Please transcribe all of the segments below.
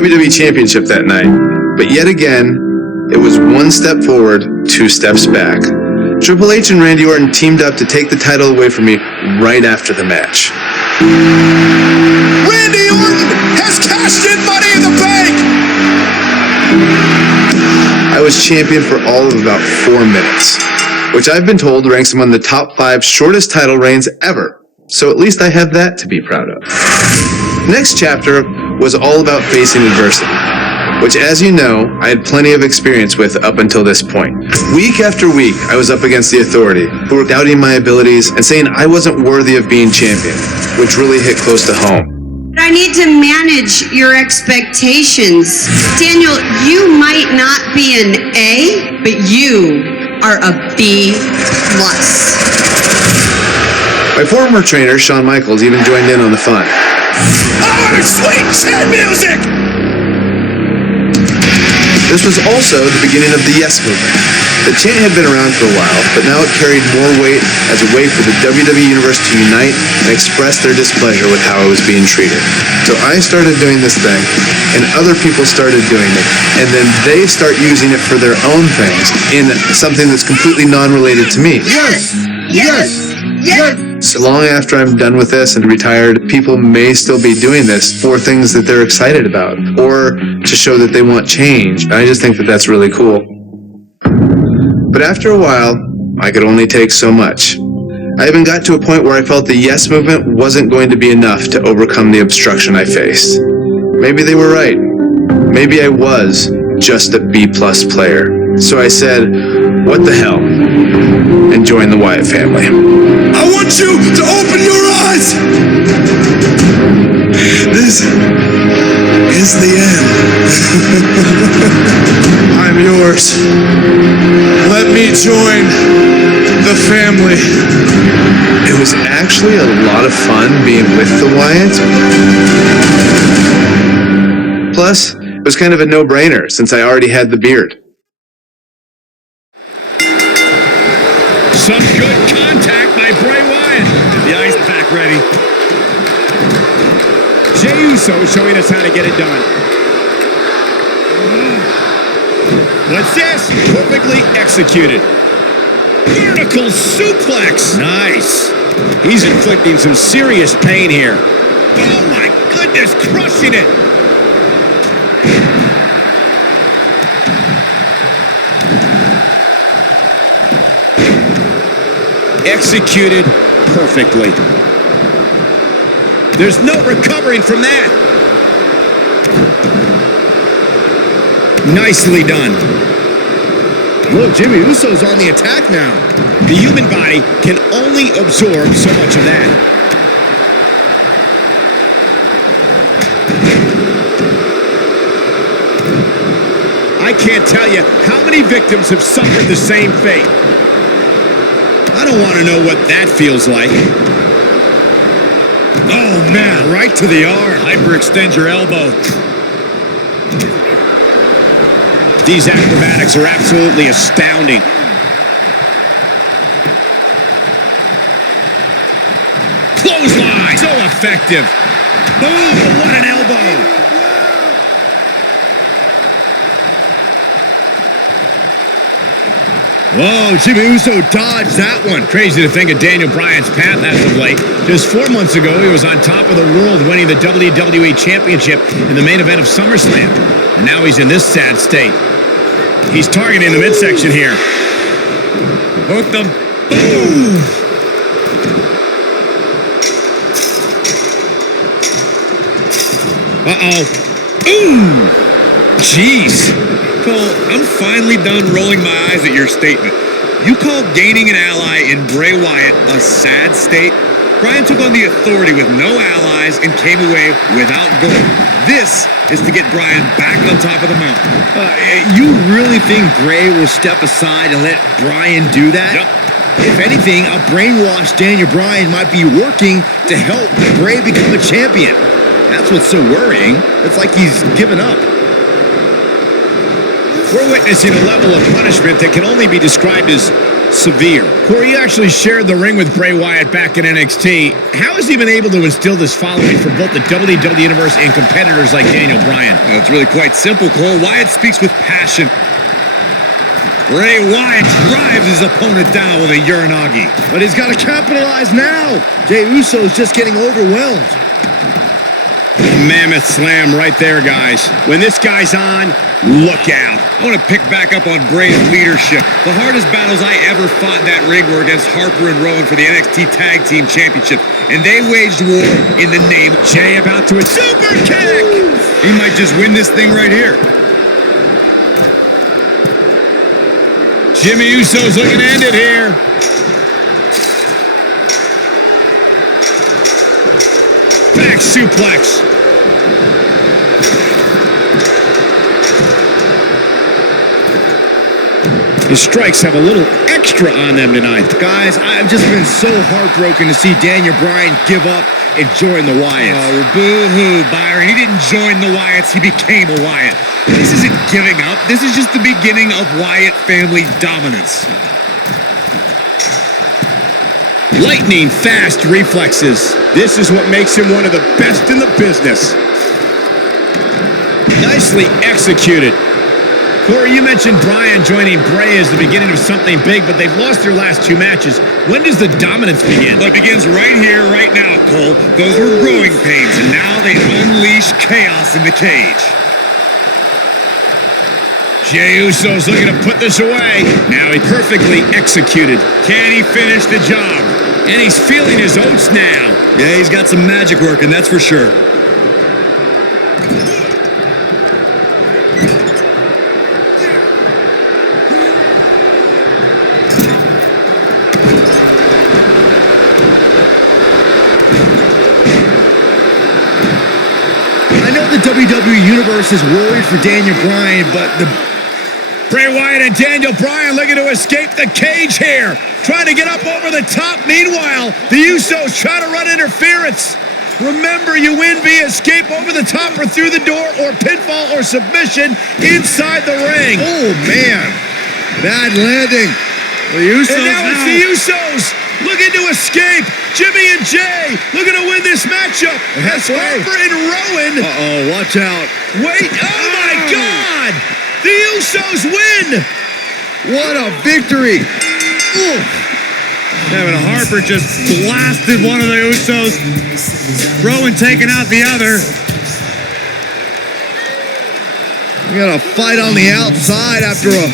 WWE Championship that night, but yet again, it was one step forward, two steps back. Triple H and Randy Orton teamed up to take the title away from me right after the match. Randy Orton has cashed in Money in the Bank! I was champion for all of about 4 minutes, which I've been told ranks among the top 5 shortest title reigns ever, so at least I have that to be proud of. Next chapter was all about facing adversity, which, as you know, I had plenty of experience with up until this point. Week after week, I was up against the Authority, who were doubting my abilities and saying I wasn't worthy of being champion, which really hit close to home. I need to manage your expectations. Daniel, you might not be an A, but you are a B+. My former trainer, Shawn Michaels, even joined in on the fun. Oh, sweet chin music! This was also the beginning of the Yes Movement. The chant had been around for a while, but now it carried more weight as a way for the WWE Universe to unite and express their displeasure with how it was being treated. So I started doing this thing, and other people started doing it, and then they start using it for their own things in something that's completely non-related to me. Yes! Yes! Yes! So long after I'm done with this and retired, people may still be doing this for things that they're excited about or to show that they want change. And I just think that that's really cool. But after a while, I could only take so much. I even got to a point where I felt the Yes Movement wasn't going to be enough to overcome the obstruction I faced. Maybe they were right. Maybe I was just a B+ player. So I said, what the hell? And joined the Wyatt family. I want you to open your eyes! This is the end. I'm yours. Let me join the family. It was actually a lot of fun being with the Wyatts. Plus, it was kind of a no-brainer since I already had the beard. Some good contact by Bray Wyatt. The ice pack ready. Jey Uso showing us how to get it done. What's this? Perfectly executed. Vertical suplex. Nice. He's inflicting some serious pain here. Oh my goodness, crushing it. Executed perfectly. There's no recovering from that. Nicely done. Look, Jimmy Uso's on the attack now. The human body can only absorb so much of that. I can't tell you how many victims have suffered the same fate. I don't want to know what that feels like. Oh, man, right to the arm. Hyperextend your elbow. These acrobatics are absolutely astounding. Clothesline! So effective. Boom, what an elbow. Whoa, Jimmy Uso dodged that one. Crazy to think of Daniel Bryan's path as of late. Just 4 months ago, he was on top of the world winning the WWE Championship in the main event of SummerSlam. And now he's in this sad state. He's targeting the midsection here. Hooked him. Boom! Uh-oh. Ooh! Jeez. Cole, I'm finally done rolling my eyes at your statement. You call gaining an ally in Bray Wyatt a sad state? Bryan took on the Authority with no allies and came away without gold. This is to get Bryan back on top of the mountain. You really think Bray will step aside and let Bryan do that? Yep. If anything, a brainwashed Daniel Bryan might be working to help Bray become a champion. That's what's so worrying. It's like he's given up. We're witnessing a level of punishment that can only be described as severe. Corey, you actually shared the ring with Bray Wyatt back in NXT. How has he been able to instill this following for both the WWE Universe and competitors like Daniel Bryan? It's really quite simple, Cole. Wyatt speaks with passion. Bray Wyatt drives his opponent down with a Uranagi. But he's got to capitalize now. Jey Uso's just getting overwhelmed. A mammoth slam right there, guys. When this guy's on, look out. I want to pick back up on Bray's leadership. The hardest battles I ever fought in that ring were against Harper and Rowan for the NXT Tag Team Championship. And they waged war in the name. Jey about to a super kick. He might just win this thing right here. Jimmy Uso's looking to end it here. Back suplex. His strikes have a little extra on them tonight. Guys, I've just been so heartbroken to see Daniel Bryan give up and join the Wyatts. Oh, boo-hoo, Byron. He didn't join the Wyatts. He became a Wyatt. This isn't giving up. This is just the beginning of Wyatt family dominance. Lightning fast reflexes. This is what makes him one of the best in the business. Nicely executed. Corey, you mentioned Bryan joining Bray as the beginning of something big, but they've lost their last two matches. When does the dominance begin? Well, it begins right here, right now, Cole. Those were growing pains, and now they unleash chaos in the cage. Jey Uso's looking to put this away. Now he perfectly executed. Can he finish the job? And he's feeling his oats now. Yeah, he's got some magic working, that's for sure. I know the WWE Universe is worried for Daniel Bryan, but Bray Wyatt and Daniel Bryan looking to escape the cage here. Trying to get up over the top. Meanwhile, the Usos try to run interference. Remember, you win via escape over the top or through the door or pinfall or submission inside the ring. Oh, man. Bad landing. The Usos and now it's the Usos looking to escape. Jimmy and Jey looking to win this matchup. As Harper and Rowan. Uh-oh, watch out. Wait, oh my God! The Usos win! What a victory! Ooh. Kevin Harper just blasted one of the Usos. Rowan taking out the other. We got a fight on the outside after a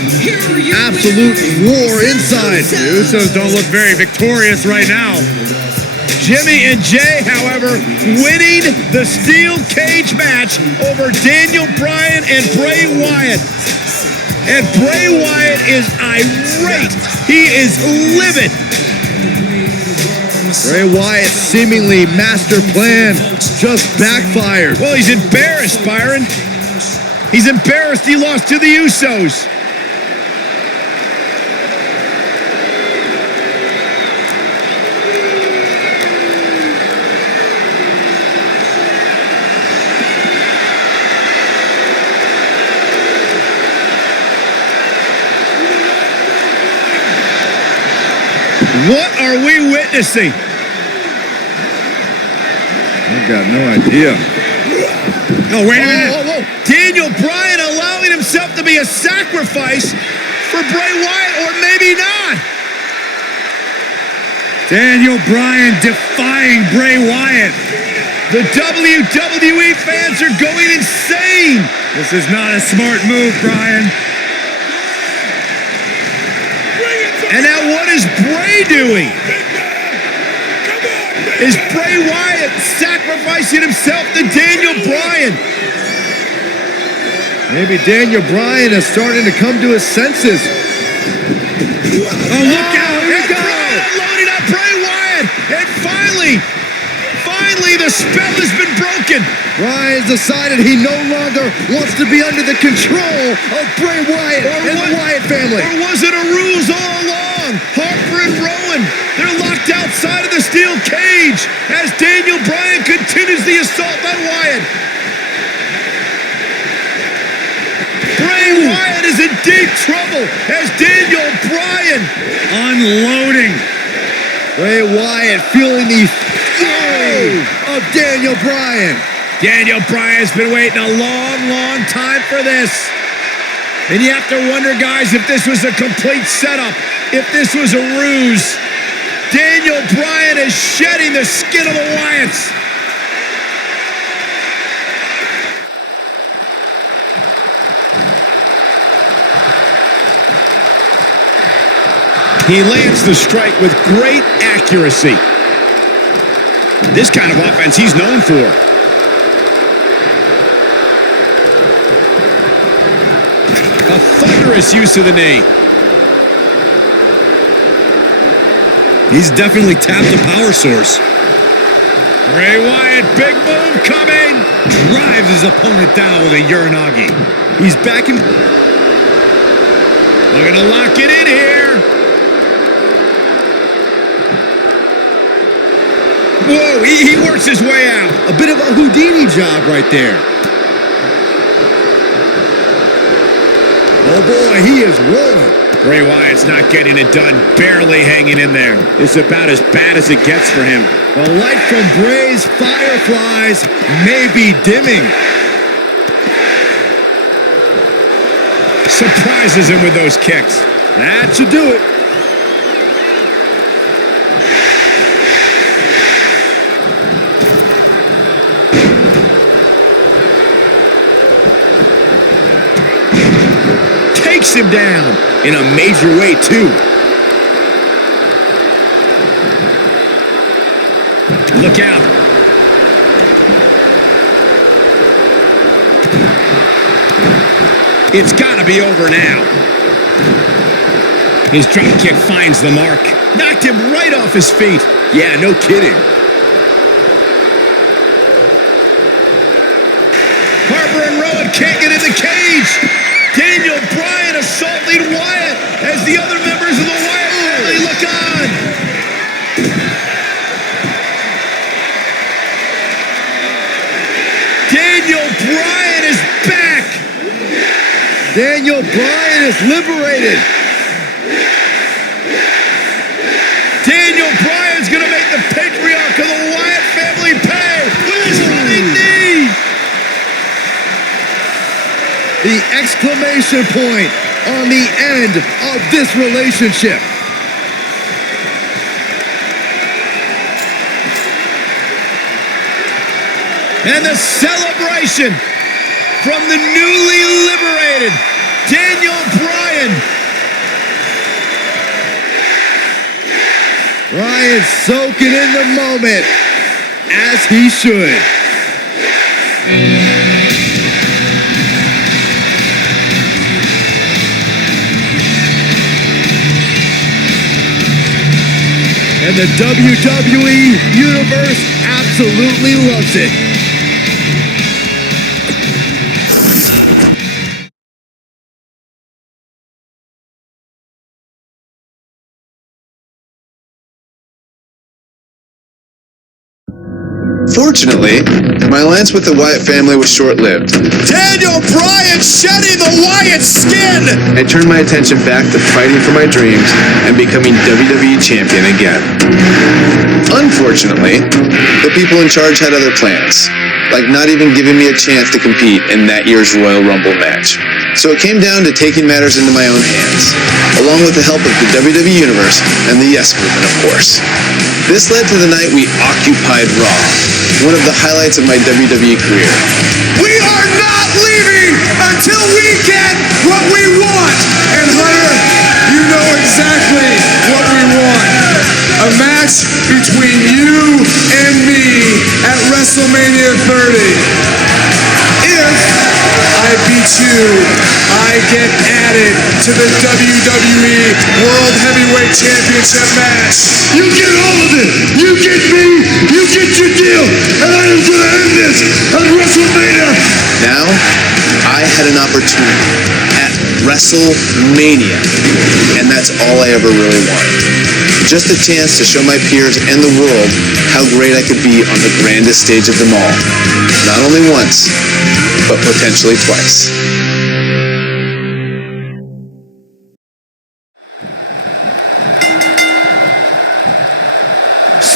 absolute war inside. The Usos don't look very victorious right now. Jimmy and Jey, however, winning the steel cage match over Daniel Bryan and Bray Wyatt. And Bray Wyatt is irate. He is livid. Bray Wyatt's seemingly master plan just backfired. Well, he's embarrassed, Byron. He's embarrassed he lost to the Usos. What are we witnessing? I've got no idea. Oh, wait a minute. Whoa. Daniel Bryan allowing himself to be a sacrifice for Bray Wyatt, or maybe not. Daniel Bryan defying Bray Wyatt. The WWE fans are going insane. This is not a smart move, Bryan. And now what is Bray doing? Is Bray Wyatt sacrificing himself to Daniel Bryan? Maybe Daniel Bryan is starting to come to his senses. Oh, look out! Here we go! Loading up Bray Wyatt! And finally, the spell has been broken. Bryan's decided he no longer wants to be under the control of Bray Wyatt and the Wyatt family. Or was it a ruse all along? Harper and Rowan, they're locked outside of the steel cage as Daniel Bryan continues the assault on Wyatt. Bray Wyatt is in deep trouble as Daniel Bryan unloading. Bray Wyatt feeling the flow of Daniel Bryan. Daniel Bryan's been waiting a long, long time for this. And you have to wonder, guys, if this was a complete setup, if this was a ruse. Daniel Bryan is shedding the skin of the Wyatts. He lands the strike with great accuracy. This kind of offense he's known for. A thunderous use of the knee. He's definitely tapped a power source. Bray Wyatt, big move coming. Drives his opponent down with a Uranagi. He's back in. Looking to lock it in here. Whoa, he works his way out. A bit of a Houdini job right there. Oh boy, he is rolling. Bray Wyatt's not getting it done, barely hanging in there. It's about as bad as it gets for him. The light from Bray's fireflies may be dimming. Surprises him with those kicks. That should do it. Takes him down in a major way, too. Look out. It's got to be over now. His drop kick finds the mark. Knocked him right off his feet. Yeah, no kidding. Harper and Rowan can't get in the cage. Daniel Bryan assaulting Wyatt as the other members of the Wyatt family look on. Daniel Bryan is back. Daniel Bryan is liberated. Daniel Bryan's going to make the patriarch of the Wyatt family pay with his running knee. The exclamation point on the end of this relationship. And the celebration from the newly liberated Daniel Bryan. Bryan soaking in the moment, as he should. And the WWE Universe absolutely loves it. Fortunately, my alliance with the Wyatt family was short-lived. Daniel Bryan shedding the Wyatt skin! I turned my attention back to fighting for my dreams and becoming WWE champion again. Unfortunately, the people in charge had other plans, like not even giving me a chance to compete in that year's Royal Rumble match. So it came down to taking matters into my own hands, along with the help of the WWE Universe and the Yes Movement, of course. This led to the night we occupied Raw, one of the highlights of my WWE career. We are not leaving until we get what we want! And Hunter, you know exactly what we want. A match between you and me at WrestleMania 30. If I beat you, I get added to the WWE World Heavyweight Championship match. You get all of it. You get me. You get your deal. And I am going to end this at WrestleMania. Now, I had an opportunity at WrestleMania, and that's all I ever really wanted. Just a chance to show my peers and the world how great I could be on the grandest stage of them all. Not only once, but potentially twice.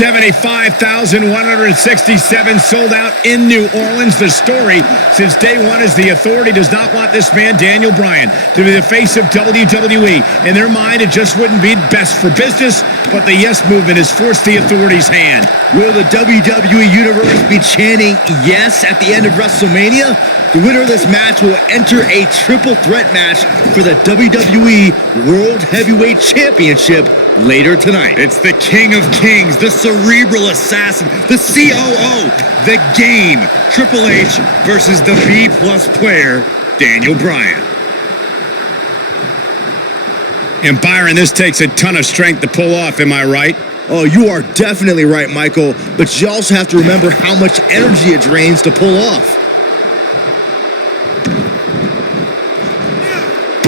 75,167 sold out in New Orleans. The story since day one is the Authority does not want this man, Daniel Bryan, to be the face of WWE. In their mind, it just wouldn't be best for business, but the Yes Movement has forced the Authority's hand. Will the WWE Universe be chanting yes at the end of WrestleMania? The winner of this match will enter a triple threat match for the WWE World Heavyweight Championship later tonight. It's the King of Kings, the Cerebral Assassin, the COO, the Game, Triple H versus the B-plus player, Daniel Bryan. And Byron, this takes a ton of strength to pull off, am I right? Oh, you are definitely right, Michael, but you also have to remember how much energy it drains to pull off.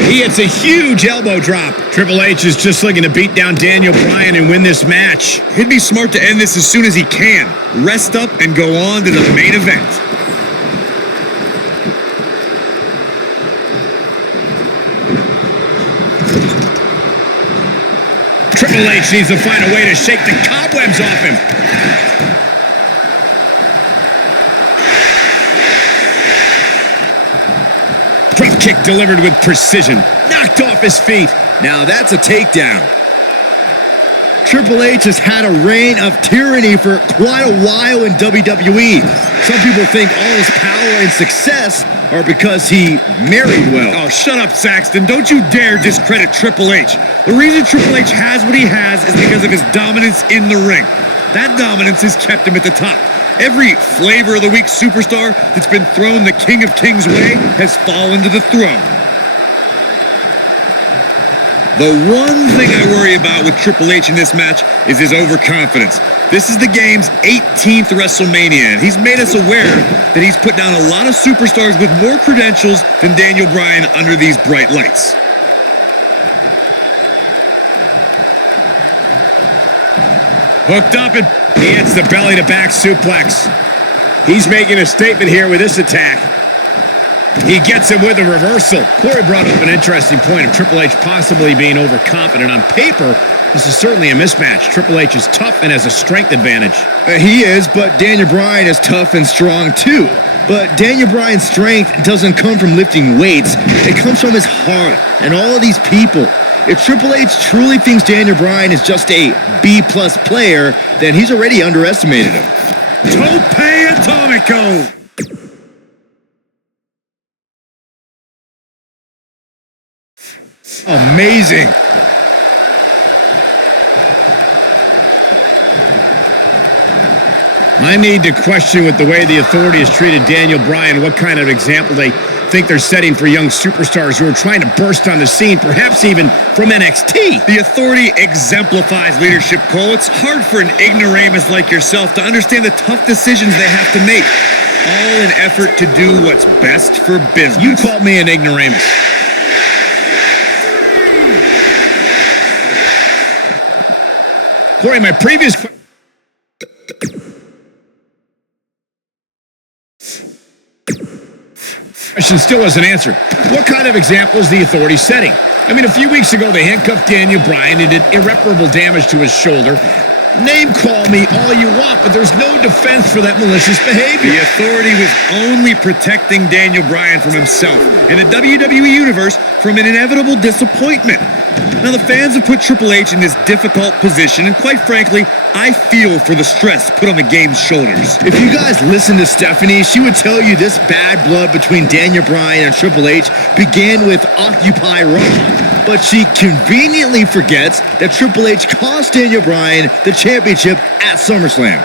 He hits a huge elbow drop. Triple H is just looking to beat down Daniel Bryan and win this match. He'd be smart to end this as soon as he can. Rest up and go on to the main event. Triple H needs to find a way to shake the cobwebs off him. Drop kick delivered with precision. Knocked off his feet. Now that's a takedown. Triple H has had a reign of tyranny for quite a while in WWE. Some people think all his power and success are because he married well. Oh, shut up, Saxton. Don't you dare discredit Triple H. The reason Triple H has what he has is because of his dominance in the ring. That dominance has kept him at the top. Every flavor of the week superstar that's been thrown the King of Kings way has fallen to the throne. The one thing I worry about with Triple H in this match is his overconfidence. This is the Game's 18th WrestleMania, and he's made us aware that he's put down a lot of superstars with more credentials than Daniel Bryan under these bright lights. Hooked up, and he hits the belly-to-back suplex. He's making a statement here with this attack. He gets him with a reversal. Corey brought up an interesting point of Triple H possibly being overconfident. On paper, this is certainly a mismatch. Triple H is tough and has a strength advantage. He is, but Daniel Bryan is tough and strong too. But Daniel Bryan's strength doesn't come from lifting weights. It comes from his heart and all of these people. If Triple H truly thinks Daniel Bryan is just a B-plus player, then he's already underestimated him. Tope Atomico! Amazing. I need to question with the way the Authority has treated Daniel Bryan, what kind of example they think they're setting for young superstars who are trying to burst on the scene, perhaps even from NXT. The Authority exemplifies leadership, Cole. It's hard for an ignoramus like yourself to understand the tough decisions they have to make, all in effort to do what's best for business. You called me an ignoramus. Corey, my previous question still wasn't answered. What kind of example is the Authority setting? I mean, a few weeks ago, they handcuffed Daniel Bryan and did irreparable damage to his shoulder. Name call me all you want, but there's no defense for that malicious behavior. The Authority was only protecting Daniel Bryan from himself, and the WWE Universe from an inevitable disappointment. Now, the fans have put Triple H in this difficult position, and quite frankly, I feel for the stress put on the Game's shoulders. If you guys listen to Stephanie, she would tell you this bad blood between Daniel Bryan and Triple H began with Occupy Raw. But she conveniently forgets that Triple H cost Daniel Bryan the championship at SummerSlam.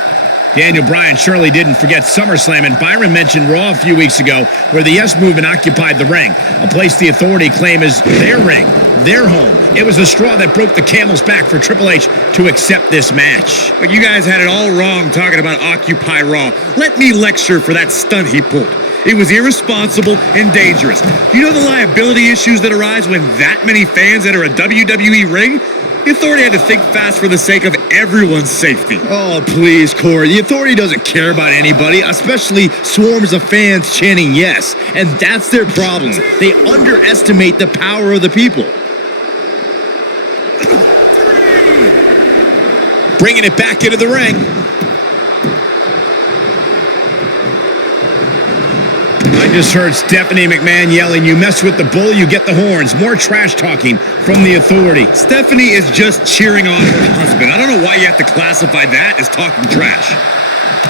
Daniel Bryan surely didn't forget SummerSlam, and Byron mentioned Raw a few weeks ago where the Yes Movement occupied the ring, a place the Authority claim is their ring, their home. It was the straw that broke the camel's back for Triple H to accept this match. But you guys had it all wrong talking about Occupy Raw. Let me lecture for that stunt he pulled. It was irresponsible and dangerous. You know the liability issues that arise when that many fans enter a WWE ring? The Authority had to think fast for the sake of everyone's safety. Oh, please, Corey. The Authority doesn't care about anybody, especially swarms of fans chanting yes. And that's their problem. They underestimate the power of the people. bringing it back into the ring. I just heard Stephanie McMahon yelling, "You mess with the bull, you get the horns." More trash talking from the Authority. Stephanie is just cheering on her husband. I don't know why you have to classify that as talking trash.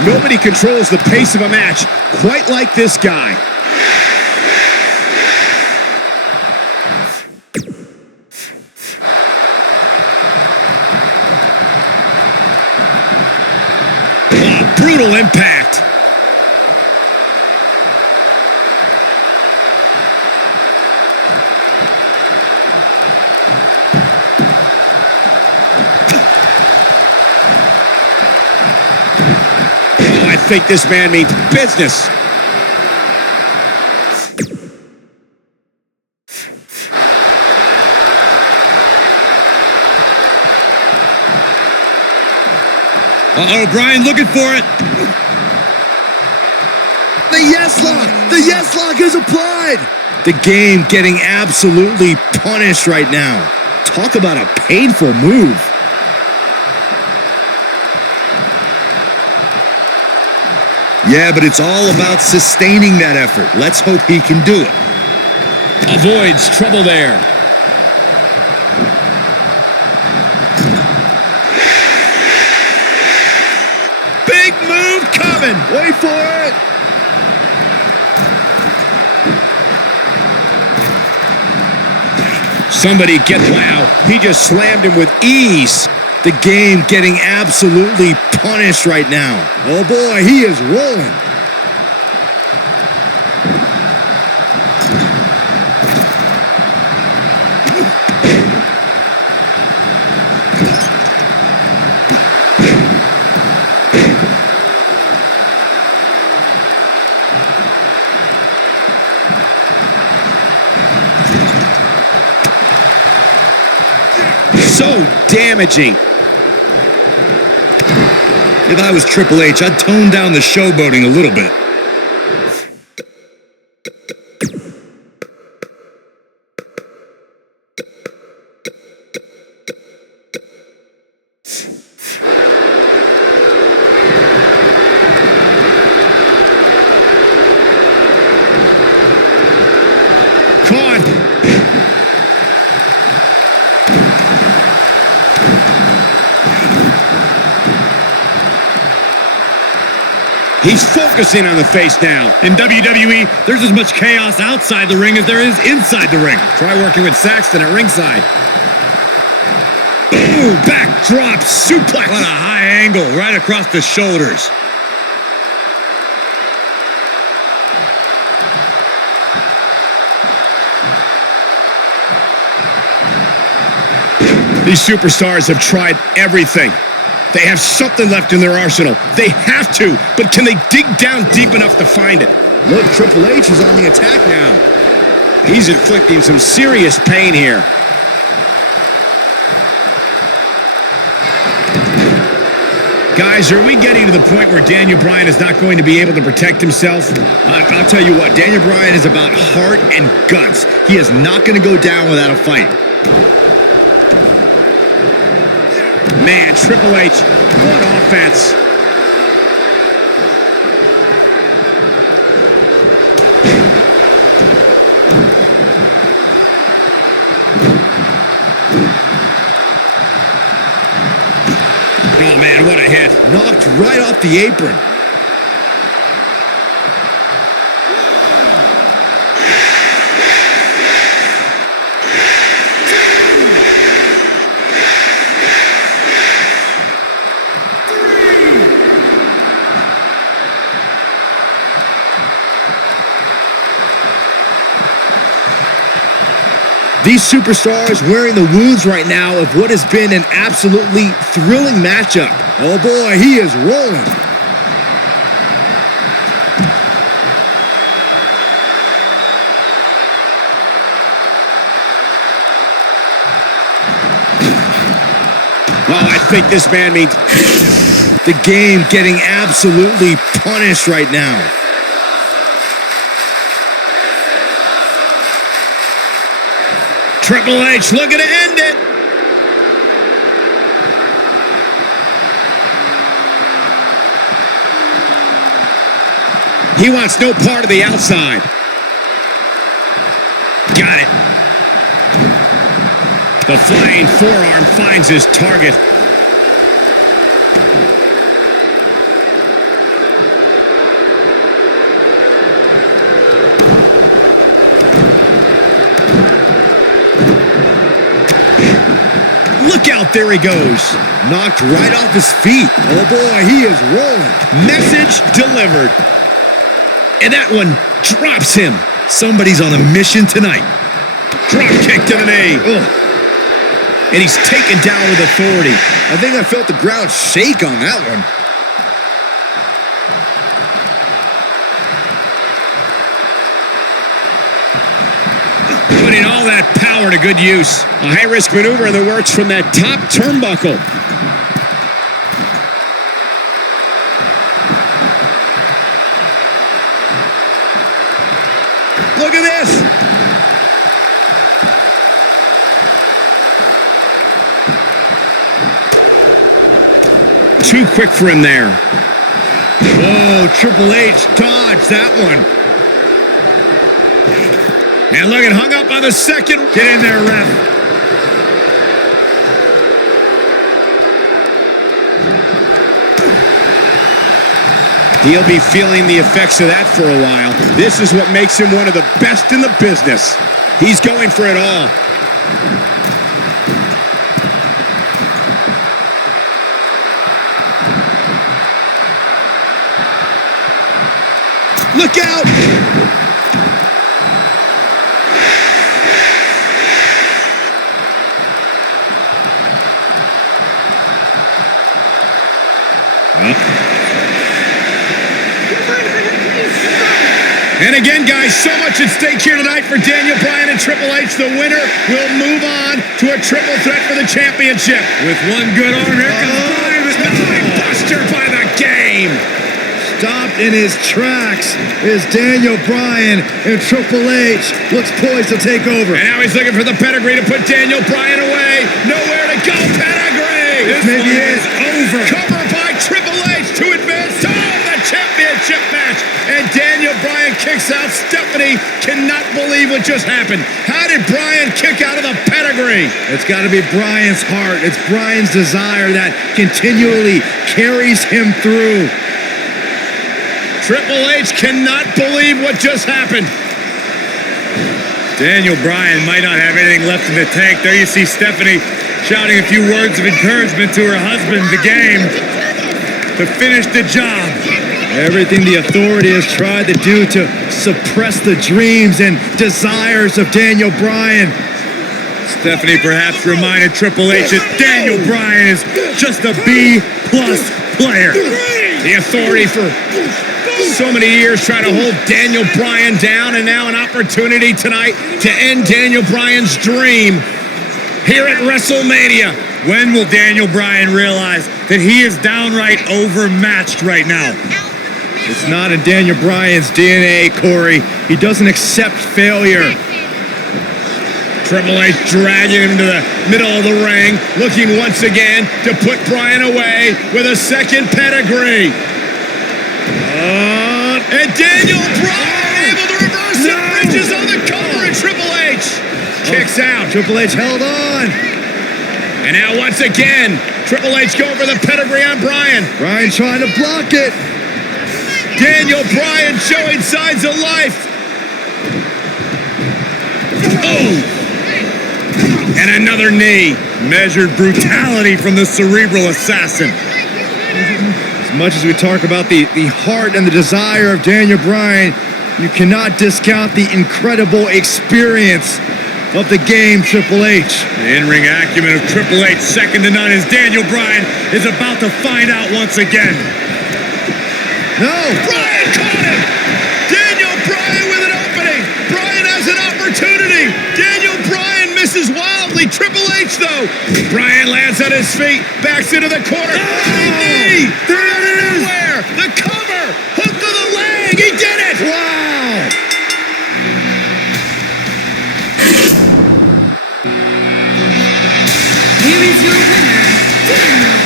Nobody controls the pace of a match quite like this guy. Oh, brutal impact. I think this man means business. Uh-oh, Bryan looking for it. The yes lock! The yes lock is applied! The game getting absolutely punished right now. Talk about a painful move. Yeah, but it's all about sustaining that effort. Let's hope he can do it. Avoids trouble there. Big move coming. Wait for it. Somebody get, wow, he just slammed him with ease. The game getting absolutely punished right now. Oh boy, he is rolling. So damaging. If I was Triple H, I'd tone down the showboating a little bit. Caught. He's focusing on the face now. In WWE, there's as much chaos outside the ring as there is inside the ring. Try working with Saxton at ringside. Boom! Backdrop suplex. What a high angle right across the shoulders. These superstars have tried everything. They have something left in their arsenal. They have to, but can they dig down deep enough to find it? Look, Triple H is on the attack now. He's inflicting some serious pain here. Guys, are we getting to the point where Daniel Bryan is not going to be able to protect himself? I'll tell you what, Daniel Bryan is about heart and guts. He is not going to go down without a fight. Man, Triple H, what offense. Oh, man, what a hit. Knocked right off the apron. These superstars wearing the wounds right now of what has been an absolutely thrilling matchup. Oh boy, he is rolling. Oh, I think this man means the game getting absolutely punished right now. Triple H looking to end it. He wants no part of the outside. Got it. The flying forearm finds his target. Look out, there he goes. Knocked right off his feet. Oh boy, he is rolling. Message delivered. And that one drops him. Somebody's on a mission tonight. Drop kick to the knee. Ugh. And he's taken down with authority. I think I felt the ground shake on that one. Putting all that power to good use. A high-risk maneuver that works from that top turnbuckle. Look at this. Too quick for him there. Whoa, Triple H dodged that one. And look, it hung up on the second. Get in there, ref. He'll be feeling the effects of that for a while. This is what makes him one of the best in the business. He's going for it all. Look out! And again, guys, so much at stake here tonight for Daniel Bryan and Triple H. The winner will move on to a triple threat for the championship. With one good arm, here comes Bryan with the buster by the game. Stopped in his tracks is Daniel Bryan, and Triple H looks poised to take over. And now he's looking for the pedigree to put Daniel Bryan away. Nowhere to go, pedigree. This maybe is over. Cover by Triple H to advance to the championship match. And Daniel Bryan kicks out. Stephanie cannot believe what just happened. How did Bryan kick out of the pedigree? It's got to be Bryan's heart. It's Bryan's desire that continually carries him through. Triple H cannot believe what just happened. Daniel Bryan might not have anything left in the tank. There you see Stephanie shouting a few words of encouragement to her husband, the game, to finish the job. Everything the authority has tried to do to suppress the dreams and desires of Daniel Bryan. Stephanie perhaps reminded Triple H that Daniel Bryan is just a B-plus player. The authority for so many years trying to hold Daniel Bryan down, and now an opportunity tonight to end Daniel Bryan's dream here at WrestleMania. When will Daniel Bryan realize that he is downright overmatched right now? It's not in Daniel Bryan's DNA, Corey. He doesn't accept failure. Triple H dragging him to the middle of the ring, looking once again to put Bryan away with a second pedigree. And Daniel Bryan able to reverse it. Bridges on the cover, and Triple H kicks out. Triple H held on. And now once again, Triple H going for the pedigree on Bryan. Bryan trying to block it. Daniel Bryan showing signs of life. Oh! And another knee. Measured brutality from the cerebral assassin. As much as we talk about the heart and the desire of Daniel Bryan, you cannot discount the incredible experience of the game, Triple H. The in-ring acumen of Triple H, second to none, as Daniel Bryan is about to find out once again. No! Bryan caught him! Daniel Bryan with an opening! Bryan has an opportunity! Daniel Bryan misses wildly! Triple H, though! Bryan lands on his feet, backs into the corner. Knee! There it is! Where? The cover! Hook to the leg! He did it! Wow! Here is your winner, Daniel.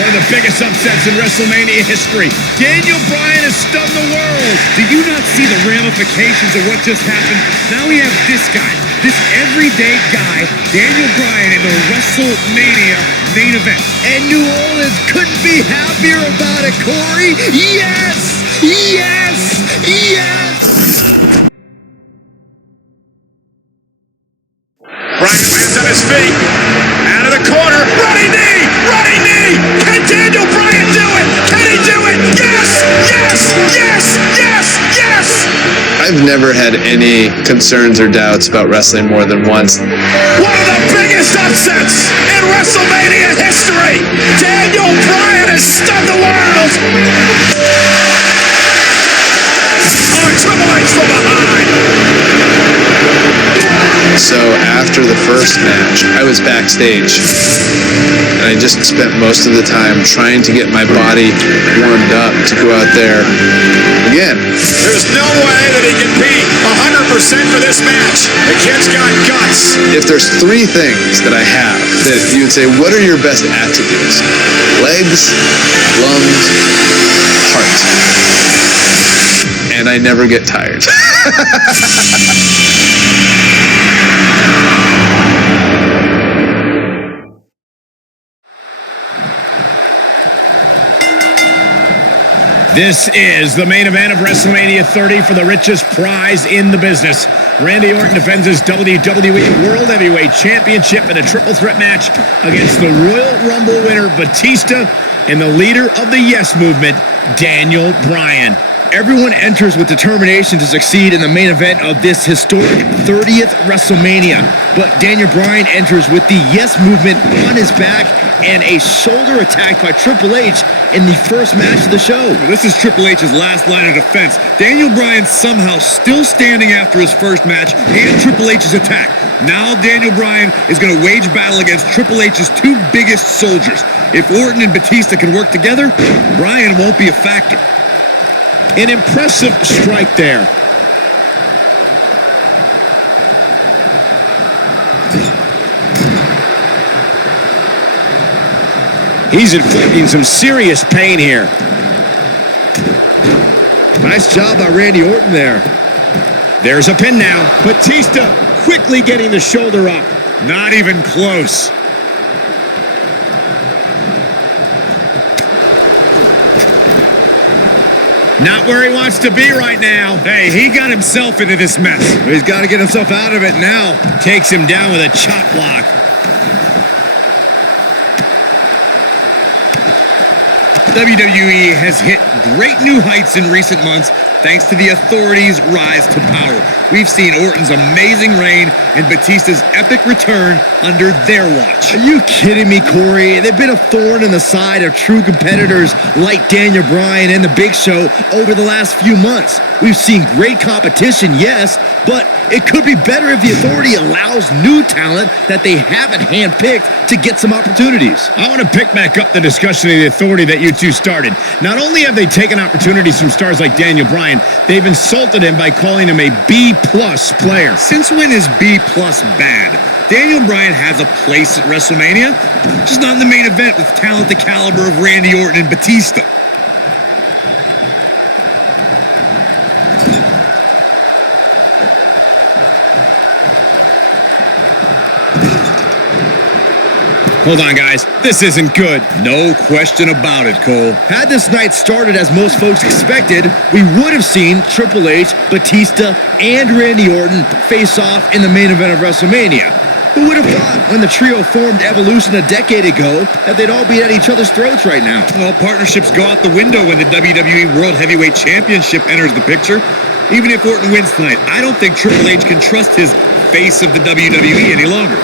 One of the biggest biggest upsets in WrestleMania history. Daniel Bryan has stunned the world. Do you not see the ramifications of what just happened? Now we have this guy, this everyday guy, Daniel Bryan, in the WrestleMania main event. And New Orleans couldn't be happier about it, Corey. Yes! Yes! Yes! Bryan lands on his feet. Out of the corner. Running knee! Running knee! Can Daniel Bryan do it? Can he do it? Yes! Yes! Yes! Yes! Yes! I've never had any concerns or doubts about wrestling more than once. One of the biggest upsets in WrestleMania history! Daniel Bryan has stunned the world! Oh, Triple H from behind! So after the first match, I was backstage, and I just spent most of the time trying to get my body warmed up to go out there again. There's no way that he can be 100% for this match. The kid's got guts. If there's three things that I have that you'd say, what are your best attributes? Legs, lungs, heart. And I never get tired. This is the main event of WrestleMania 30 for the richest prize in the business. Randy Orton defends his WWE World Heavyweight Championship in a triple threat match against the Royal Rumble winner Batista and the leader of the Yes Movement, Daniel Bryan. Everyone enters with determination to succeed in the main event of this historic 30th WrestleMania. But Daniel Bryan enters with the Yes Movement on his back and a shoulder attack by Triple H in the first match of the show. Well, this is Triple H's last line of defense. Daniel Bryan somehow still standing after his first match and Triple H's attack. Now Daniel Bryan is going to wage battle against Triple H's two biggest soldiers. If Orton and Batista can work together, Bryan won't be a factor. An impressive strike there. He's inflicting some serious pain here. Nice job by Randy Orton there. There's a pin now. Batista quickly getting the shoulder up. Not even close. Not where he wants to be right now. Hey, he got himself into this mess. He's got to get himself out of it now. Takes him down with a chop block. WWE has hit great new heights in recent months thanks to the Authority's rise to power. We've seen Orton's amazing reign and Batista's epic return under their watch. Are you kidding me, Corey? They've been a thorn in the side of true competitors like Daniel Bryan and The Big Show over the last few months. We've seen great competition, yes, but it could be better if the Authority allows new talent that they haven't handpicked to get some opportunities. I want to pick back up the discussion of the Authority that you two started. Not only have they taken opportunities from stars like Daniel Bryan, they've insulted him by calling him a B-plus player. Since when is B-plus bad? Daniel Bryan has a place at WrestleMania, just not in the main event with talent the caliber of Randy Orton and Batista. Hold on, guys. This isn't good. No question about it, Cole. Had this night started as most folks expected, we would have seen Triple H, Batista, and Randy Orton face off in the main event of WrestleMania. Who would have thought when the trio formed Evolution a decade ago that they'd all be at each other's throats right now? Well, partnerships go out the window when the WWE World Heavyweight Championship enters the picture. Even if Orton wins tonight, I don't think Triple H can trust his face of the WWE any longer.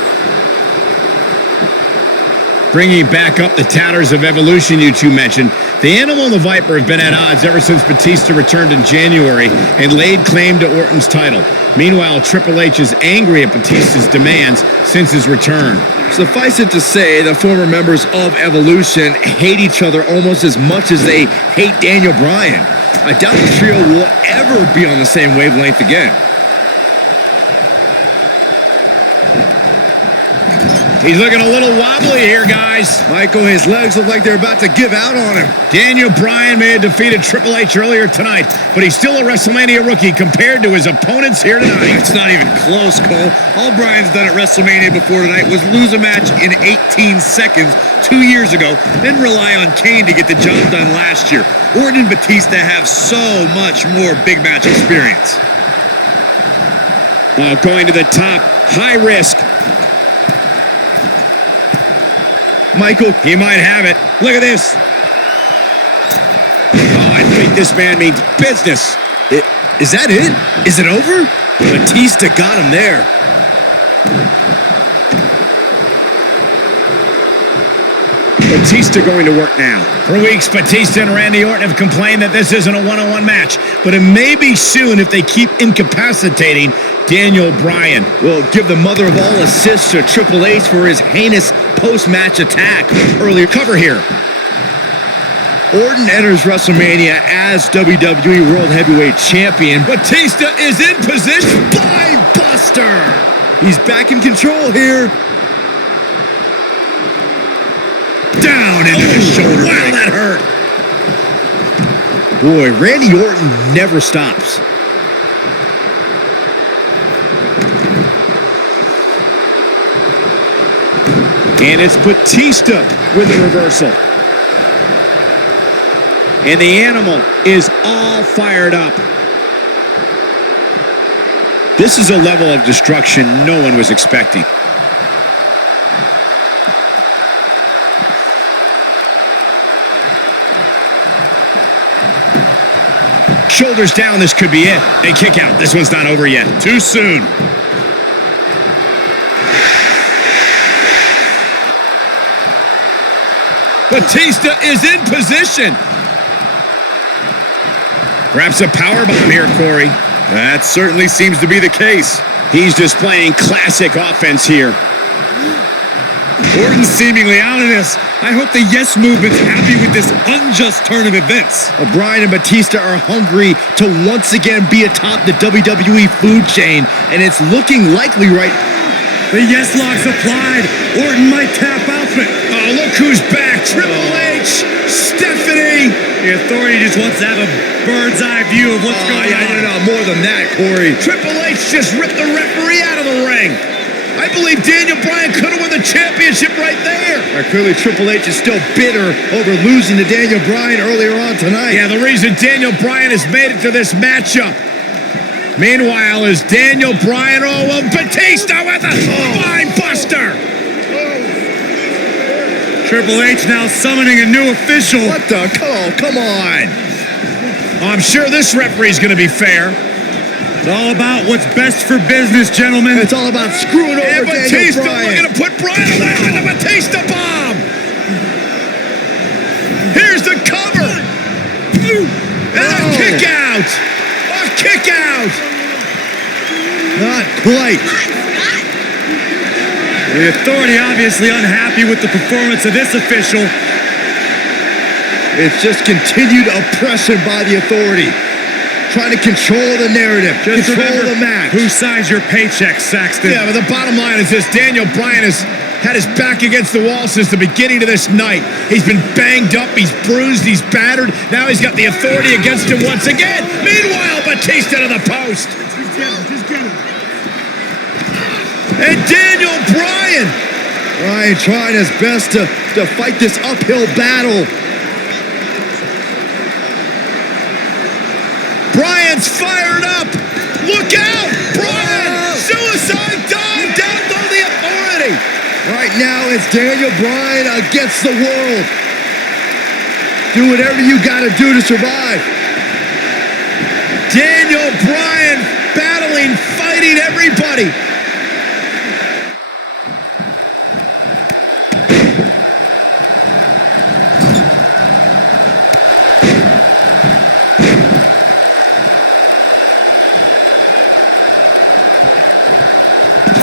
Bringing back up the tatters of Evolution you two mentioned, the Animal and the Viper have been at odds ever since Batista returned in January and laid claim to Orton's title. Meanwhile, Triple H is angry at Batista's demands since his return. Suffice it to say, the former members of Evolution hate each other almost as much as they hate Daniel Bryan. I doubt the trio will ever be on the same wavelength again. He's looking a little wobbly here, guys. Michael, his legs look like they're about to give out on him. Daniel Bryan may have defeated Triple H earlier tonight, but he's still a WrestleMania rookie compared to his opponents here tonight. It's not even close, Cole. All Bryan's done at WrestleMania before tonight was lose a match in 18 seconds 2 years ago, then rely on Kane to get the job done last year. Orton and Batista have so much more big match experience. Going to the top, high risk. Michael, He might have it. Look at this. Oh, I think this man means business. is that it? Is it over? Batista got him there. Batista going to work now. For weeks, Batista and Randy Orton have complained that this isn't a one-on-one match, but it may be soon if they keep incapacitating Daniel Bryan. Well, give the mother of all assists to Triple H for his heinous post-match attack earlier. Cover here. Orton enters WrestleMania as WWE World Heavyweight Champion. Batista is in position. Spine Buster! He's back in control here. Down into the shoulder. Wow, that hurt. Boy, Randy Orton never stops. And it's Batista with the reversal. And the animal is all fired up. This is a level of destruction no one was expecting. Shoulders down, this could be it. They kick out. This one's not over yet. Too soon. Batista is in position. Perhaps a powerbomb here, Corey. That certainly seems to be the case. He's displaying classic offense here. Orton's seemingly out of this. I hope the Yes Movement's happy with this unjust turn of events. Bryan and Batista are hungry to once again be atop the WWE food chain, and it's looking likely right. The Yes Lock's applied. Orton might tap out, but Oh, look who's back. Triple H, Stephanie. the Authority just wants to have a bird's eye view of what's going on. No, more than that, Corey. Triple H just ripped the referee out of the ring. I believe Daniel Bryan could have won the championship right there. Clearly, Triple H is still bitter over losing to Daniel Bryan earlier on tonight. Yeah, the reason Daniel Bryan has made it to this matchup. Meanwhile, is Daniel Bryan, Batista with a spine buster. Triple H now summoning a new official. What the? Come on. I'm sure this referee's going to be fair. It's all about what's best for business, gentlemen. It's all about screwing over And Daniel Batista Bryan. looking to put Bryan alive with the Batista bomb. Here's the cover. And a kick out. A kick out. Not quite. The Authority obviously unhappy with the performance of this official. It's just continued oppression by the Authority. Trying to control the narrative, Just control remember the match. who signs your paycheck, Saxton. Yeah, but the bottom line is this. Daniel Bryan has had his back against the wall since the beginning of this night. He's been banged up, he's bruised, he's battered. Now he's got the Authority against him once again. Meanwhile, Batista to the post. And Daniel Bryan. Bryan trying his best to fight this uphill battle. Bryan's fired up. Look out. Bryan. Suicide dive down below the Authority. Right now, it's Daniel Bryan against the world. Do whatever you got to do to survive. Daniel Bryan battling, fighting everybody.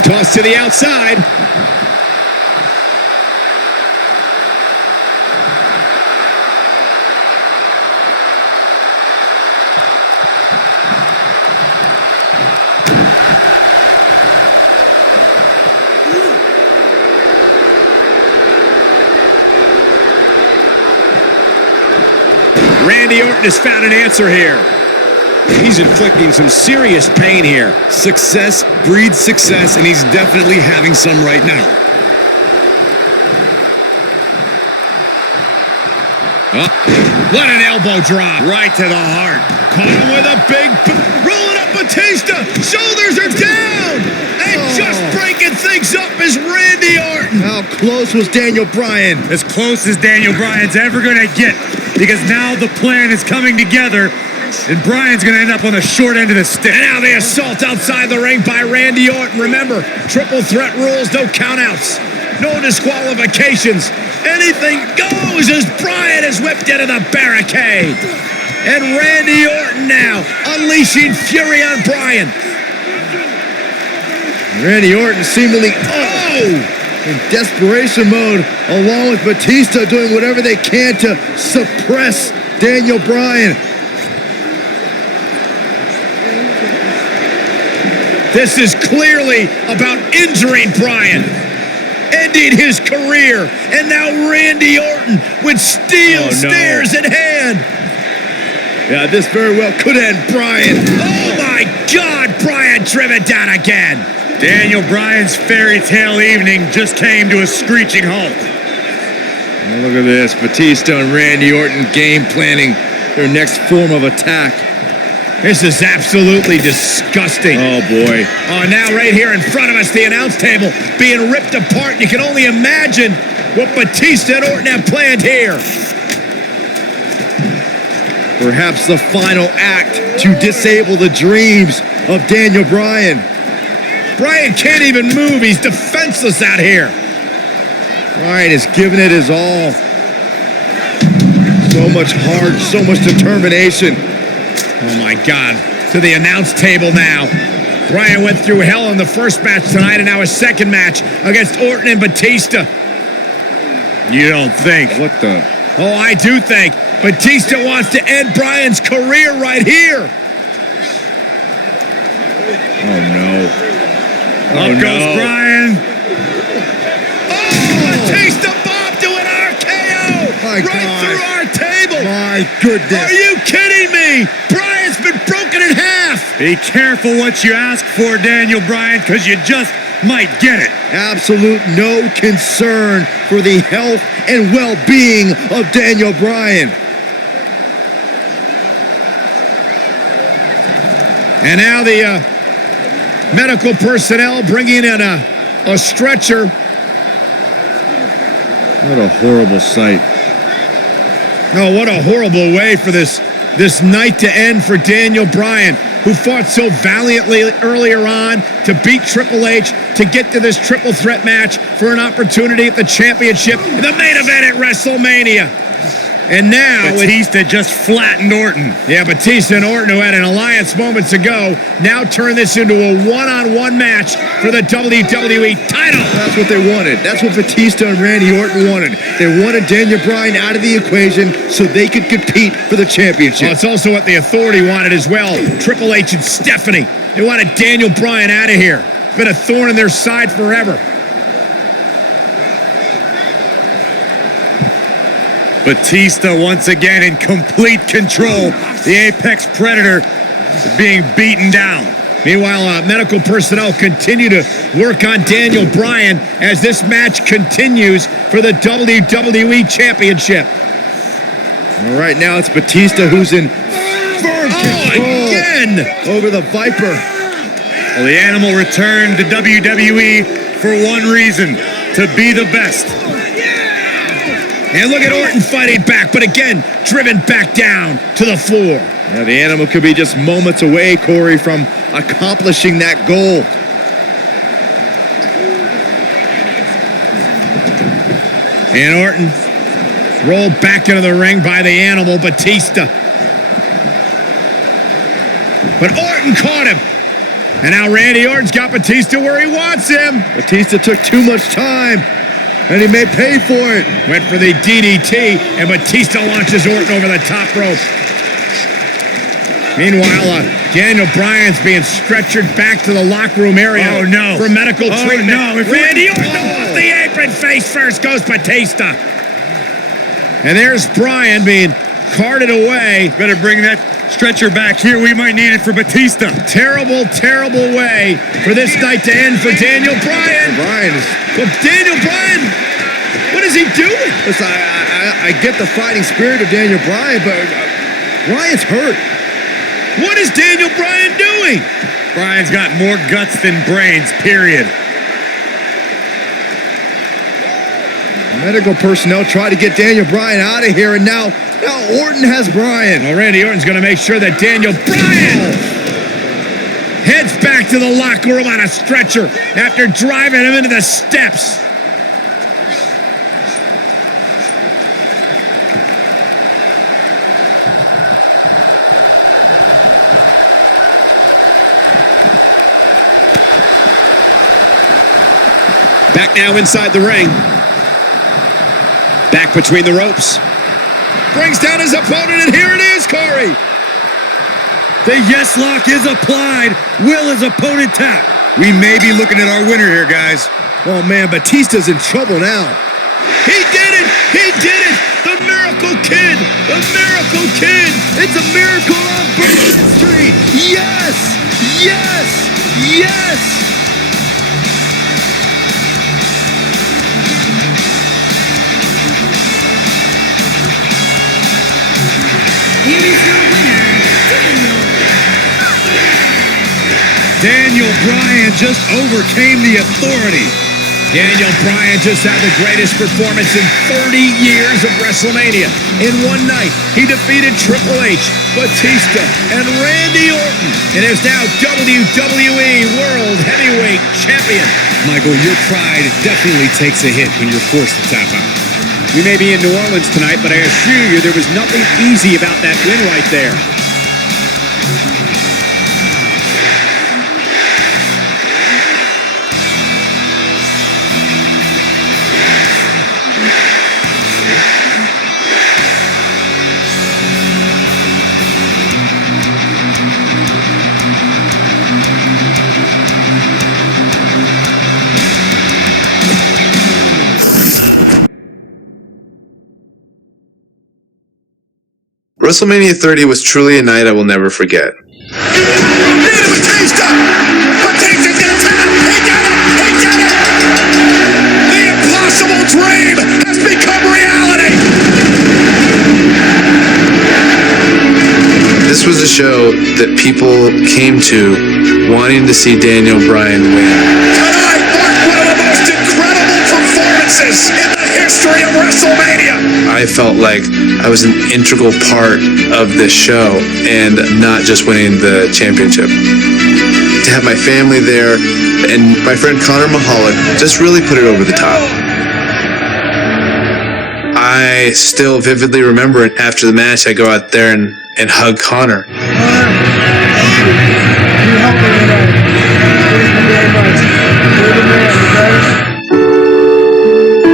Toss to the outside. Randy Orton has found an answer here. He's inflicting some serious pain here. Success breeds success, and he's definitely having some right now. What an elbow drop. Right to the heart. Caught him with a big... Rolling up Batista. Shoulders are down. And just breaking things up is Randy Orton. How close was Daniel Bryan? As close as Daniel Bryan's ever going to get, because now the plan is coming together, and Bryan's going to end up on the short end of the stick. And now the assault outside the ring by Randy Orton. Remember, triple threat rules, no countouts, no disqualifications. Anything goes as Bryan is whipped into the barricade. And Randy Orton now unleashing fury on Bryan. Randy Orton seemingly in desperation mode, along with Batista doing whatever they can to suppress Daniel Bryan. This is clearly about injuring Bryan, ending his career, and now Randy Orton with steel stairs in hand. Yeah, this very well could end Bryan. Oh my God, Bryan driven down again. Daniel Bryan's fairy tale evening just came to a screeching halt. Oh, look at this, Batista and Randy Orton game planning their next form of attack. This is absolutely disgusting. Oh boy. Oh, now right here in front of us, the announce table being ripped apart. You can only imagine what Batista and Orton have planned here. Perhaps the final act to disable the dreams of Daniel Bryan. Bryan can't even move. He's defenseless out here. Bryan is giving it his all. So much heart, so much determination. Oh my God. To the announce table now. Bryan went through hell in the first match tonight, and now a second match against Orton and Batista. You don't think? What the? Oh, I do think. Batista wants to end Bryan's career right here. Oh no. Up goes Bryan. Oh, Batista bombed to an RKO. My right God. through our table. My goodness. Are you kidding me? Bryan's been broken in half. Be careful what you ask for, Daniel Bryan, because you just might get it. Absolute no concern for the health and well-being of Daniel Bryan. And now the medical personnel bringing in a stretcher. What a horrible sight. Oh, what a horrible way for this night to end for Daniel Bryan, who fought so valiantly earlier on to beat Triple H, to get to this triple threat match for an opportunity at the championship, the main event at WrestleMania. And now Batista just flattened Orton. Yeah, Batista and Orton, who had an alliance moments ago, now turn this into a one-on-one match for the WWE title. That's what they wanted. That's what Batista and Randy Orton wanted. They wanted Daniel Bryan out of the equation so they could compete for the championship. Well, it's also what the Authority wanted as well. Triple H and Stephanie. They wanted Daniel Bryan out of here. It's been a thorn in their side forever. Batista once again in complete control. The Apex Predator is being beaten down. Meanwhile, medical personnel continue to work on Daniel Bryan as this match continues for the WWE Championship. All right, now it's Batista who's in firm control again over the Viper. Well, the animal returned to WWE for one reason, to be the best. And look at Orton fighting back, but again, driven back down to the floor. Yeah, the animal could be just moments away, Corey, from accomplishing that goal. And Orton rolled back into the ring by the animal, Batista. But Orton caught him. And now Randy Orton's got Batista where he wants him. Batista took too much time, and he may pay for it. Went for the DDT, and Batista launches Orton over the top rope. Meanwhile, Daniel Bryan's being stretchered back to the locker room area for medical treatment. No. Randy Orton off the apron, face first goes Batista. And there's Bryan being carted away. Better bring that stretcher back here. We might need it for Batista. Terrible, terrible way for this night to end for Daniel Bryan. Well, Daniel Bryan, what is he doing? Listen, I get the fighting spirit of Daniel Bryan, but Bryan's hurt. What is Daniel Bryan doing? Bryan's got more guts than brains, period. Medical personnel try to get Daniel Bryan out of here, and now Orton has Bryan. Well, Randy Orton's going to make sure that Daniel Bryan heads back to the locker room on a stretcher after driving him into the steps. Back now inside the ring. Back between the ropes. Brings down his opponent, and here it is, Corey. The yes lock is applied. Will his opponent tap? We may be looking at our winner here, guys. Oh, man, Batista's in trouble now. He did it! He did it! The Miracle Kid! The Miracle Kid! It's a miracle on Bourbon Street! Yes! Yes! Yes! Here is your winner, Daniel Bryan just overcame the authority. Daniel Bryan just had the greatest performance in 30 years of WrestleMania. In one night, he defeated Triple H, Batista, and Randy Orton, and is now WWE World Heavyweight Champion. Michael, your pride definitely takes a hit when you're forced to tap out. We may be in New Orleans tonight, but I assure you there was nothing easy about that win right there. WrestleMania 30 was truly a night I will never forget. Batista! Batista's gonna tap! He did it! He did it! The impossible dream has become reality! This was a show that people came to wanting to see Daniel Bryan win. Tonight marked one of the most incredible performances in the history of WrestleMania! I felt like I was an integral part of this show and not just winning the championship. To have my family there and my friend Connor Mahalik just really put it over the top. I still vividly remember it. After the match, I go out there and hug Connor.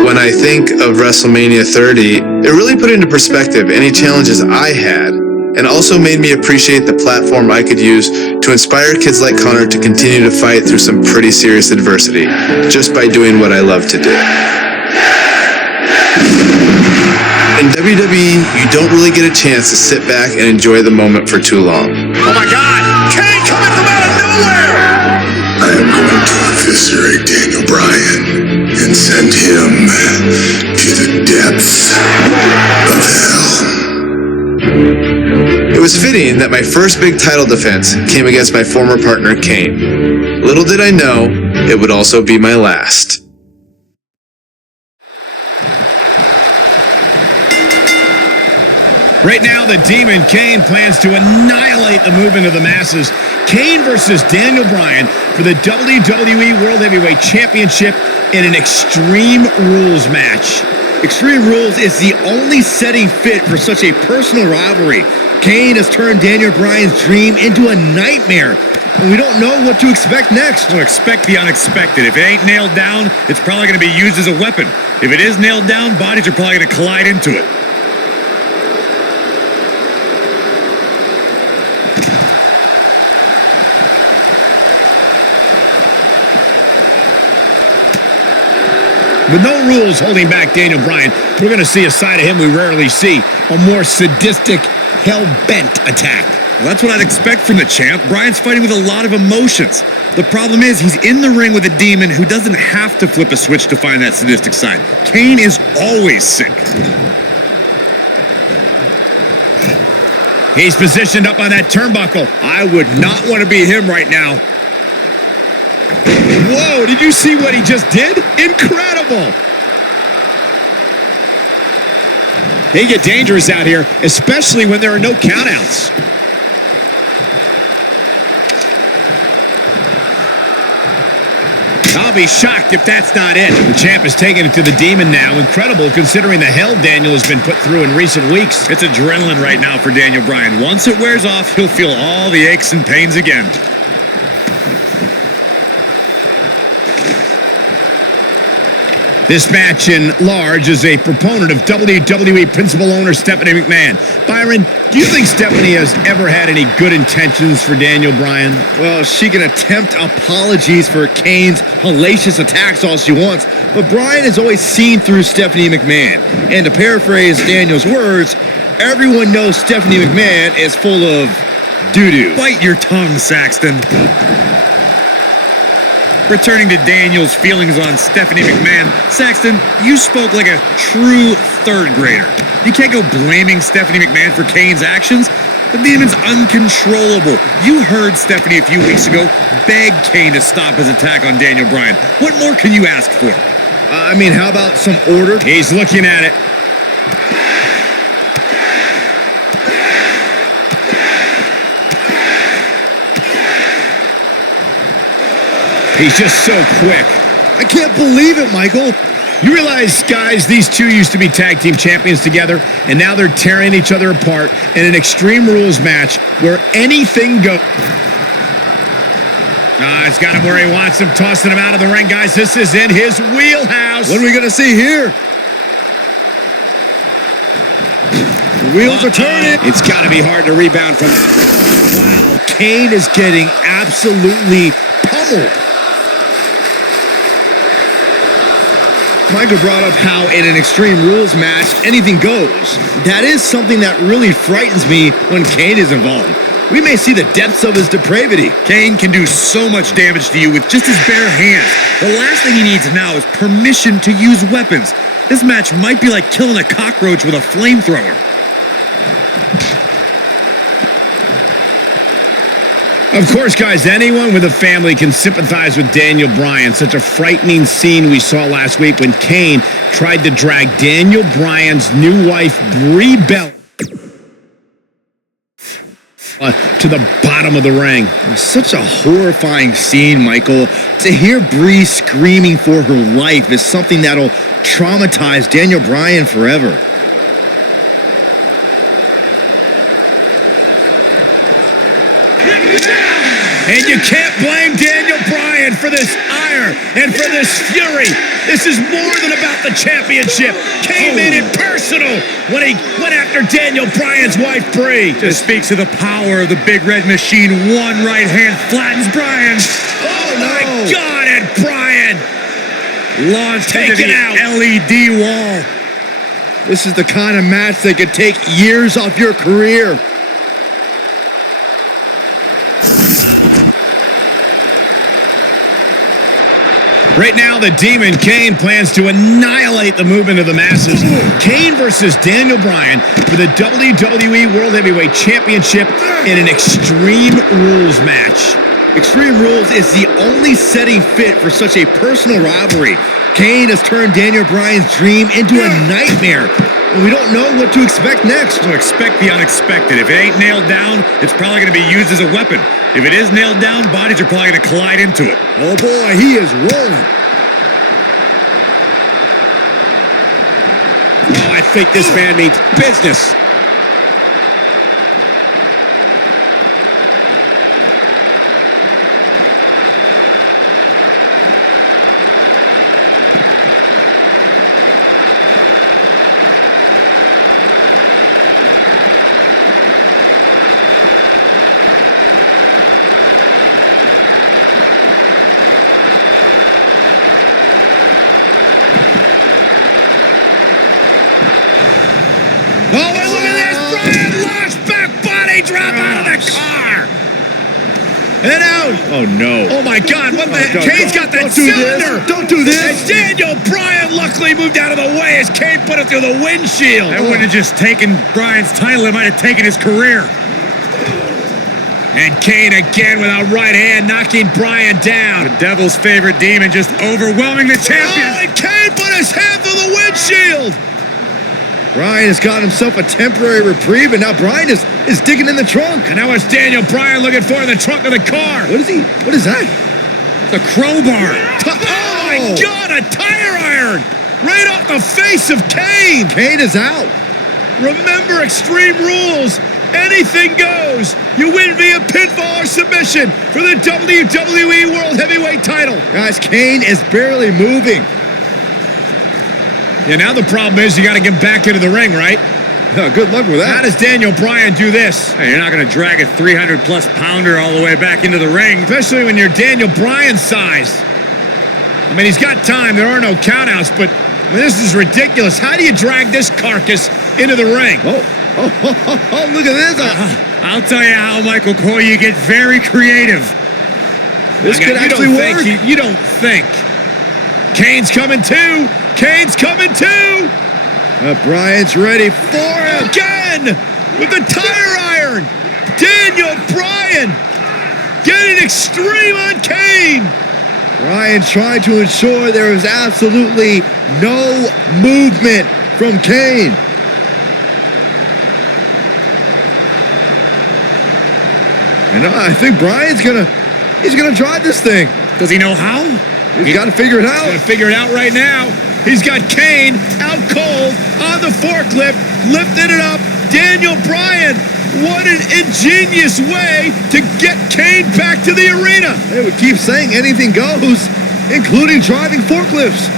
When I think of WrestleMania 30, it really put into perspective any challenges I had and also made me appreciate the platform I could use to inspire kids like Connor to continue to fight through some pretty serious adversity just by doing what I love to do. In WWE, you don't really get a chance to sit back and enjoy the moment for too long. Oh my God! Kane coming from out of nowhere! I am going to eviscerate Daniel Bryan and send him to the depths of hell. It was fitting that my first big title defense came against my former partner Kane. Little did I know, it would also be my last. Right now, the Demon Kane plans to annihilate the movement of the masses. Kane versus Daniel Bryan for the WWE World Heavyweight Championship in an Extreme Rules match. Extreme Rules is the only setting fit for such a personal rivalry. Kane has turned Daniel Bryan's dream into a nightmare, and we don't know what to expect next. So expect the unexpected. If it ain't nailed down, it's probably going to be used as a weapon. If it is nailed down, bodies are probably going to collide into it. With no rules holding back Daniel Bryan, we're going to see a side of him we rarely see. A more sadistic, hell-bent attack. Well, that's what I'd expect from the champ. Bryan's fighting with a lot of emotions. The problem is he's in the ring with a demon who doesn't have to flip a switch to find that sadistic side. Kane is always sick. He's positioned up on that turnbuckle. I would not want to be him right now. Whoa, did you see what he just did? Incredible! They get dangerous out here, especially when there are no countouts. I'll be shocked if that's not it. The champ is taking it to the demon now. Incredible considering the hell Daniel has been put through in recent weeks. It's adrenaline right now for Daniel Bryan. Once it wears off, he'll feel all the aches and pains again. This match in large is a proponent of WWE principal owner Stephanie McMahon. Byron, do you think Stephanie has ever had any good intentions for Daniel Bryan? Well, she can attempt apologies for Kane's hellacious attacks all she wants, but Bryan has always seen through Stephanie McMahon. And to paraphrase Daniel's words, everyone knows Stephanie McMahon is full of doo-doo. Bite your tongue, Saxton. Returning to Daniel's feelings on Stephanie McMahon, Saxton, you spoke like a true third grader. You can't go blaming Stephanie McMahon for Kane's actions. The demon's uncontrollable. You heard Stephanie a few weeks ago beg Kane to stop his attack on Daniel Bryan. What more can you ask for? How about some order? He's looking at it. He's just so quick. I can't believe it, Michael. You realize, guys, these two used to be tag team champions together, and now they're tearing each other apart in an Extreme Rules match where anything goes. He's got him where he wants him, tossing him out of the ring, guys. This is in his wheelhouse. What are we going to see here? The wheels are turning. It's got to be hard to rebound from. Wow, Kane is getting absolutely pummeled. Michael brought up how in an Extreme Rules match, anything goes. That is something that really frightens me when Kane is involved. We may see the depths of his depravity. Kane can do so much damage to you with just his bare hands. The last thing he needs now is permission to use weapons. This match might be like killing a cockroach with a flamethrower. Of course, guys, anyone with a family can sympathize with Daniel Bryan. Such a frightening scene we saw last week when Kane tried to drag Daniel Bryan's new wife, Brie Bella, to the bottom of the ring. Such a horrifying scene, Michael. To hear Brie screaming for her life is something that'll traumatize Daniel Bryan forever. And you can't blame Daniel Bryan for this ire and for this fury. This is more than about the championship. Kane made it personal when he went after Daniel Bryan's wife, Brie. This speaks of the power of the big red machine. One right hand flattens Bryan. Oh my God, and Bryan Launched into the LED wall. This is the kind of match that could take years off your career. Right now, the Demon Kane plans to annihilate the movement of the masses. Kane versus Daniel Bryan for the WWE World Heavyweight Championship in an Extreme Rules match. Extreme Rules is the only setting fit for such a personal rivalry. Kane has turned Daniel Bryan's dream into a nightmare, and we don't know what to expect next. So expect the unexpected. If it ain't nailed down, it's probably going to be used as a weapon. If it is nailed down, bodies are probably going to collide into it. Oh boy, he is rolling. Oh, I think this man means business. And out. Oh, no. Oh, my God. What the? don't- Kane's got that don't do this. cylinder. Don't do this. And Daniel Bryan luckily moved out of the way as Kane put it through the windshield. That wouldn't have just taken Bryan's title. It might have taken his career. And Kane again with a right hand knocking Bryan down. The devil's favorite demon just overwhelming the champion. Oh, and Kane put his hand through the windshield. Bryan has got himself a temporary reprieve, and now Bryan is digging in the trunk. And now it's Daniel Bryan looking for in the trunk of the car. What is he? What is that? The crowbar. Oh, my God, a tire iron. Right off the face of Kane. Kane is out. Remember Extreme Rules. Anything goes. You win via pinfall or submission for the WWE World Heavyweight title. Guys, Kane is barely moving. Yeah, now the problem is you got to get back into the ring, right? Good luck with How that. does Daniel Bryan do this? Hey, you're not going to drag a 300-plus pounder all the way back into the ring. Especially when you're Daniel Bryan's size. I mean, he's got time. There are no countouts, but I mean, this is ridiculous. How do you drag this carcass into the ring? Oh, look at this. I'll tell you how, Michael Cole, you get very creative. This could actually work. You don't think. Kane's coming too. Kane's coming too. Bryan's ready for him. Again with the tire iron. Daniel Bryan getting extreme on Kane. Bryan trying to ensure there is absolutely no movement from Kane. And I think Bryan's he's gonna drive this thing. Does he know how? He's got to figure it out. Gonna figure it out right now. He's got Kane out cold on the forklift, lifting it up. Daniel Bryan, what an ingenious way to get Kane back to the arena. They would keep saying anything goes, including driving forklifts.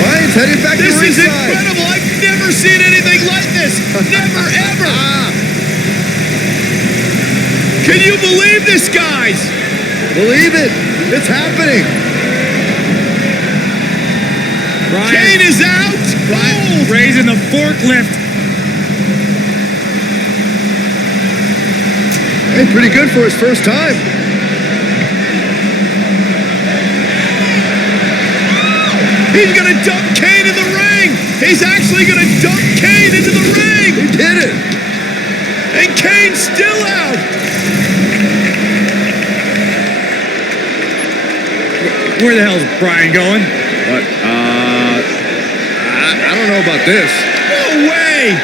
Bryan's heading back to This is ringside. incredible. I've never seen anything like this. Never, ever. Can you believe this, guys? Believe it. It's happening. Kane is out. Cold. Raising the forklift. Hey, pretty good for his first time. He's going to dump Kane in the ring. He's actually going to dump Kane into the ring. He did it. And Kane's still out. Where the hell's Bryan going? But, I don't know about this. No way.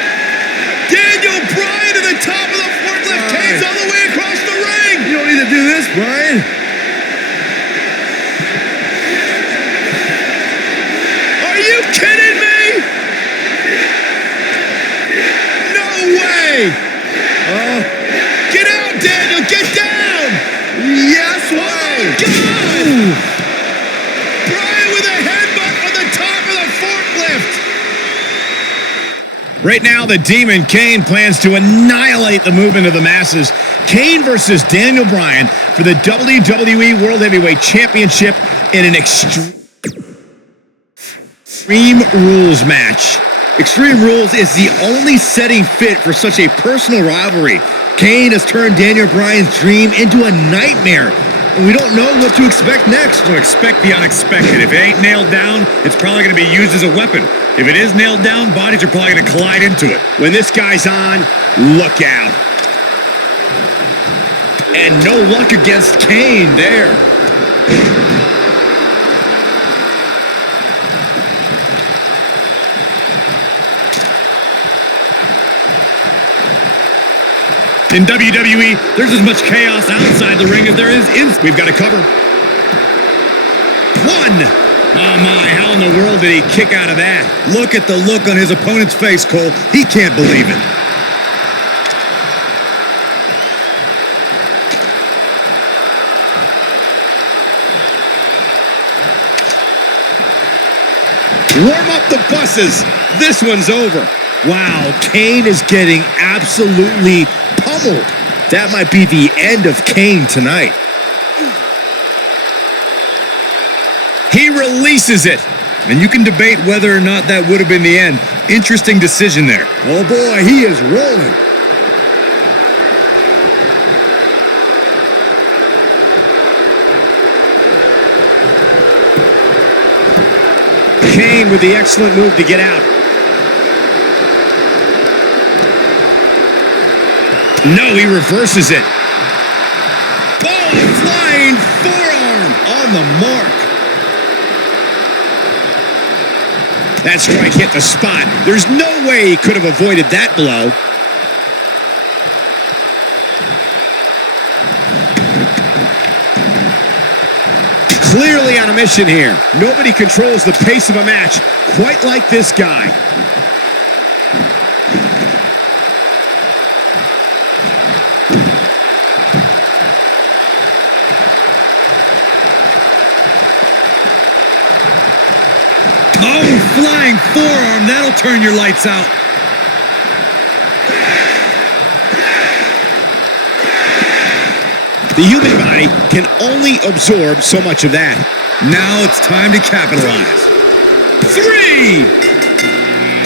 Daniel Bryan to the top of the forklift. Kane's all the way across the ring. You don't need to do this, Bryan. Are you kidding me? No way. Get out, Daniel. Get down. Yes way. God. Bryan with a headbutt on the top of the forklift. Right now, the Demon Kane plans to annihilate the movement of the masses. Kane versus Daniel Bryan for the WWE World Heavyweight Championship in an Extreme Rules match. Extreme Rules is the only setting fit for such a personal rivalry. Kane has turned Daniel Bryan's dream into a nightmare, and we don't know what to expect next. So expect the unexpected. If it ain't nailed down, it's probably going to be used as a weapon. If it is nailed down, bodies are probably going to collide into it. When this guy's on, look out. And no luck against Kane there. In WWE, there's as much chaos outside the ring as there is inside. We've got to cover. One. Oh my, how in the world did he kick out of that? Look at the look on his opponent's face, Cole. He can't believe it. Warm up the buses. This one's over. Wow, Kane is getting absolutely pummeled. That might be the end of Kane tonight. He releases it. And you can debate whether or not that would have been the end. Interesting decision there. Oh boy, he is rolling. Kane with the excellent move to get out. No, he reverses it. Oh, flying forearm on the mark. That strike hit the spot. There's no way he could have avoided that blow. Clearly on a mission here. Nobody controls the pace of a match quite like this guy. Oh, flying forearm. That'll turn your lights out. The human body can only absorb so much of that. Now it's time to capitalize. 3!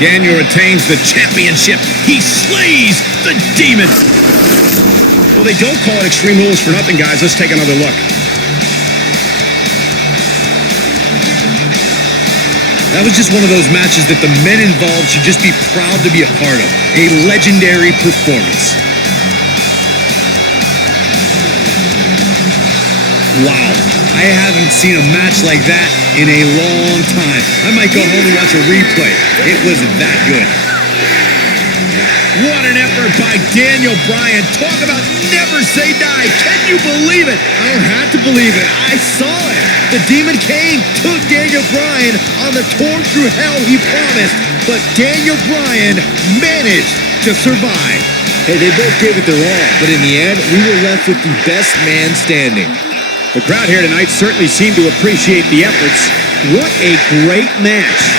Daniel retains the championship. He slays the demon. Well, they don't call it Extreme Rules for nothing, guys. Let's take another look. That was just one of those matches that the men involved should just be proud to be a part of. A legendary performance. Wow, I haven't seen a match like that in a long time. I might go home and watch a replay. It was that good. What an effort by Daniel Bryan. Talk about never say die. Can you believe it? I don't have to believe it. I saw it. The Demon Kane took Daniel Bryan on the tour through hell he promised, but Daniel Bryan managed to survive. Hey, they both gave it their all, but in the end, we were left with the best man standing. The crowd here tonight certainly seemed to appreciate the efforts. What a great match.